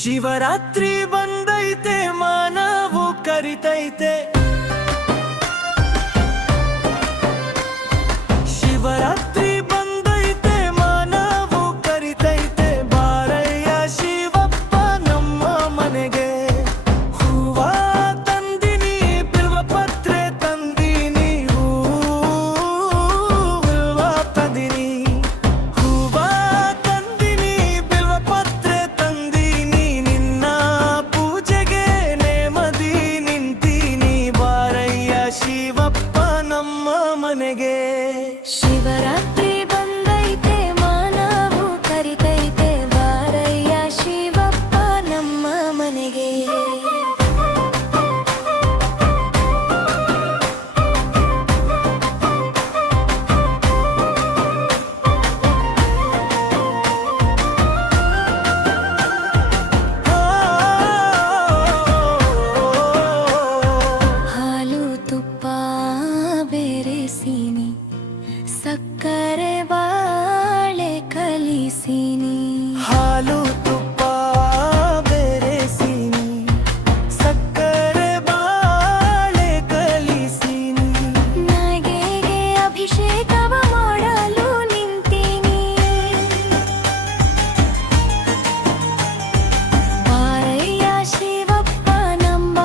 ಶಿವರಾತ್ರಿ ಬಂದೈತೆ ಮಾನವು ಕರಿತೈತೆ ಶಿವರಾತ್ರಿ ಬಂದೈತೆ ಮಾನವು ಕರಿತೈತೆ ಬಾರಯ್ಯ ಶಿವಪ್ಪ ನಮ್ಮ ಮನೆಗೆ ಹೂವ ತಂದಿನಿ ಬಿಲ್ವ ಪತ್ರೆ ತಂದಿನಿ ಹೂವ ತಂದಿನಿ ಹೂವ ತಂದಿನಿ ಬಿಲ್ವ ಪತ್ರೆ ತಂದಿನಿ ನಿನ್ನ ಪೂಜೆಗೆ ನೇಮದಿ ನಿಂತೀನಿ ಬಾರಯ್ಯ ಶಿವಪ್ಪ ನಮ್ಮ ಮನೆಗೆ ಶಿವರಾತ್ರಿ ಬಂದೈತೆ ಮಾನವು ಕರಿತೈತೆ ಬಾರಯ್ಯ ಶಿವಪ್ಪ ನಮ್ಮ ಮನೆಗೆ ಹಾಲು ತುಪ್ಪ ಬೆರೆಸಿನಿ ಸಕ್ಕರೆ ಬಾಳೆ ಕಲಿಸಿನಿ ಹಾಲು ತುಪ್ಪ ಬೆರೆಸಿನಿ ಸಕ್ಕರೆ ಬಾಳೆ ಕಲಿಸಿನಿ ನಗೆಗೆ ಅಭಿಷೇಕವ ಮಾಡಲು ನಿಂತೀನಿ ಬಾರಯ್ಯ ಶಿವಪ್ಪ ನಮ್ಮ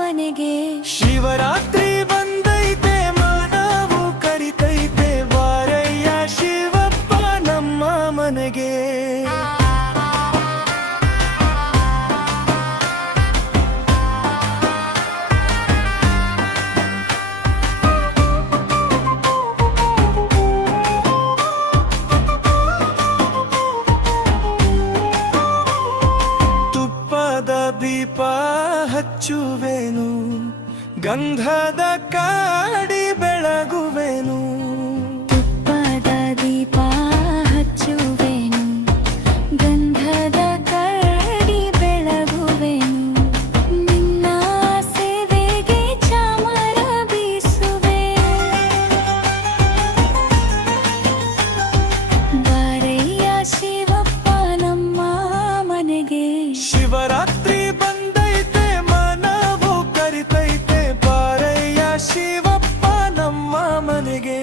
ಮನೆಗೆ ಶಿವರಾತ್ರಿ ಬಂದೈತೆ ಮಾನವು ಕರಿತೈತೆ ಬಾರಯ್ಯ ಶಿವಪ್ಪ ನಮ್ಮ ಮನೆಗೆ ತುಪ್ಪದ ದೀಪ ಹಚ್ಚುವೆನು ಗಂಧದ ಕಾಡಿ ಬೆಳಗುವೆನು ತುಪ್ಪದ ದೀಪ ಹಚ್ಚುವೆನು ಗಂಧದ ಕಾಡಿ ಬೆಳಗುವೆನು ನಿನ್ನ ಸೇವೆಗೆ ಚಾಮರ ಬೀಸುವೆ ಬಾರಯ್ಯ ಶಿವಪ್ಪ ನಮ್ಮ ಮನೆಗೆ ಶಿವರಾತ್ರಿ ಬಂದೈತೆ ಮಾನವು ಕರಿತೈತೆ ಬಾರಯ್ಯ ಶಿವಪ್ಪ ನಮ್ಮ ಮನೆಗೆ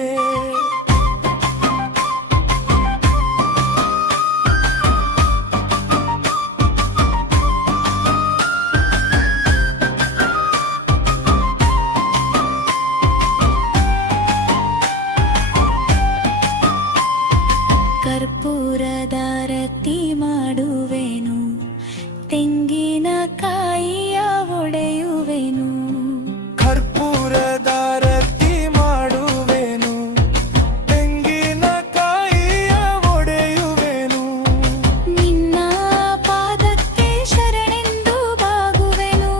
ಕರ್ಪೂರದಾರತಿ ಮಾಡುವೆನು ತೆಂಗಿನಕಾಯಿಯ ಒಡೆಯುವೆನು ಕರ್ಪೂರದಾರತಿ ಮಾಡುವೆನು ತೆಂಗಿನಕಾಯಿಯ ಒಡೆಯುವೆನು ನಿನ್ನ ಪಾದಕ್ಕೆ ಶರಣೆಂದು ಬಾಗುವೆನು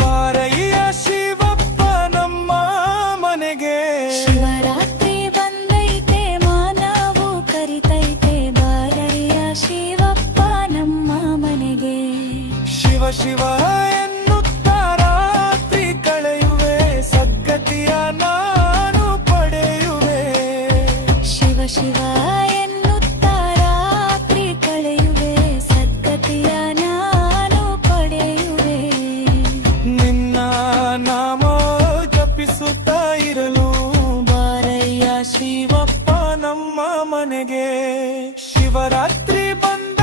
ಬಾರಯ್ಯ ಶಿವಪ್ಪ ನಮ್ಮ ಮನೆಗೆ ಶಿವರಾತ್ರಿ ಬಂದೈತೆ ಮಾನವು ಕರಿತೈತೆ ಬಾರಯ್ಯ ಶಿವಪ್ಪ ನಮ್ಮ ಮನೆಗೆ ಶಿವ ಶಿವ ಎನ್ನುತ್ತಾ ರಾತ್ರಿ ಕಳೆಯುವೆ ಸದ್ಗತಿಯ ನಾನು ಪಡೆಯುವೆ ಶಿವ ಶಿವ ಎನ್ನುತ್ತಾ ರಾತ್ರಿ ಕಳೆಯುವೆ ಸದ್ಗತಿಯ ನಾನು ಪಡೆಯುವೆ ನಿನ್ನ ನಾಮ ಜಪಿಸುತ್ತಾ ಇರಲು ಬಾರಯ್ಯ ಶಿವಪ್ಪ ನಮ್ಮ ಮನೆಗೆ ಶಿವರಾತ್ರಿ ಬಂದ